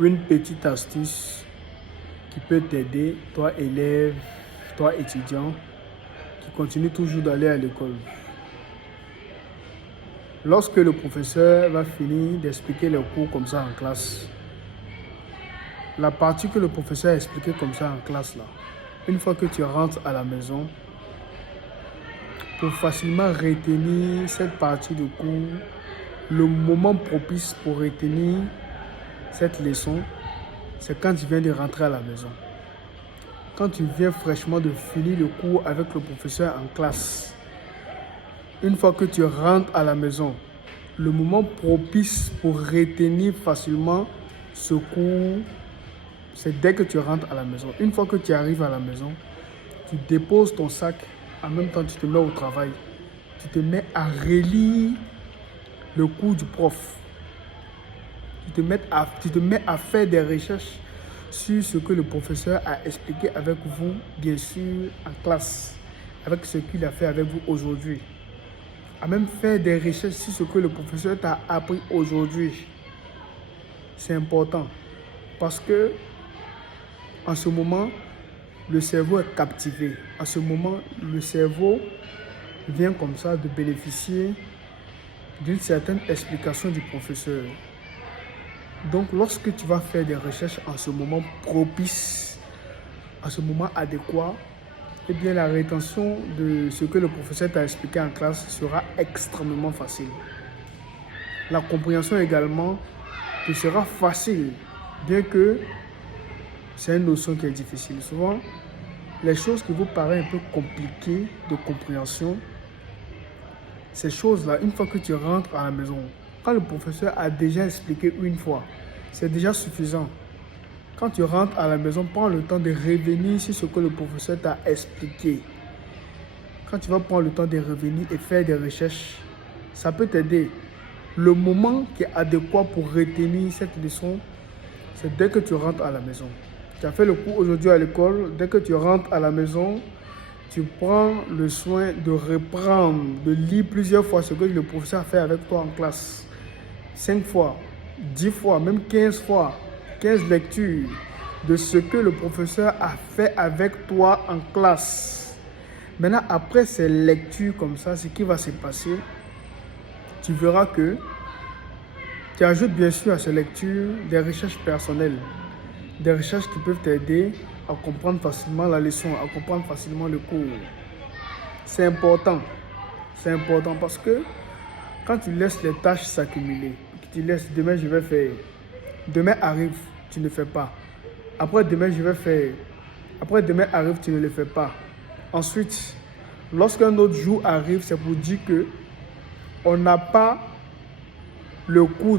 une petite astuce qui peut t'aider, toi élève, toi étudiant, qui continue toujours d'aller à l'école. Lorsque le professeur va finir d'expliquer le cours comme ça en classe, la partie que le professeur a expliquée comme ça en classe là, une fois que tu rentres à la maison, pour facilement retenir cette partie de cours, le moment propice pour retenir cette leçon, c'est quand tu viens de rentrer à la maison. Quand tu viens fraîchement de finir le cours avec le professeur en classe, une fois que tu rentres à la maison, le moment propice pour retenir facilement ce cours, c'est dès que tu rentres à la maison. Une fois que tu arrives à la maison, tu déposes ton sac, en même temps tu te mets au travail. Tu te mets à relire le cours du prof. Tu te mets à faire des recherches sur ce que le professeur a expliqué avec vous, bien sûr, en classe, avec ce qu'il a fait avec vous aujourd'hui. À même faire des recherches sur ce que le professeur t'a appris aujourd'hui. C'est important parce que en ce moment, le cerveau est captivé. En ce moment, le cerveau vient comme ça de bénéficier d'une certaine explication du professeur. Donc, lorsque tu vas faire des recherches en ce moment propice, en ce moment adéquat, eh bien, la rétention de ce que le professeur t'a expliqué en classe sera extrêmement facile. La compréhension également te sera facile, bien que c'est une notion qui est difficile. Souvent, les choses qui vous paraissent un peu compliquées de compréhension, ces choses-là, une fois que tu rentres à la maison, quand le professeur a déjà expliqué une fois, c'est déjà suffisant. Quand tu rentres à la maison, prends le temps de revenir sur ce que le professeur t'a expliqué. Quand tu vas prendre le temps de revenir et faire des recherches, ça peut t'aider. Le moment qui est adéquat pour retenir cette leçon, c'est dès que tu rentres à la maison. Tu as fait le cours aujourd'hui à l'école, dès que tu rentres à la maison, tu prends le soin de reprendre, de lire plusieurs fois ce que le professeur a fait avec toi en classe. 5 fois, 10 fois, même 15 fois, 15 lectures de ce que le professeur a fait avec toi en classe. Maintenant, après ces lectures comme ça, ce qui va se passer, tu verras que tu ajoutes bien sûr à ces lectures des recherches personnelles, des recherches qui peuvent t'aider à comprendre facilement la leçon, à comprendre facilement le cours. C'est important parce que quand tu laisses les tâches s'accumuler, tu laisses demain je vais faire, demain arrive, tu ne fais pas. Après demain je vais faire, après demain arrive, tu ne le fais pas. Ensuite, lorsqu'un autre jour arrive, c'est pour dire que on n'a pas le cours de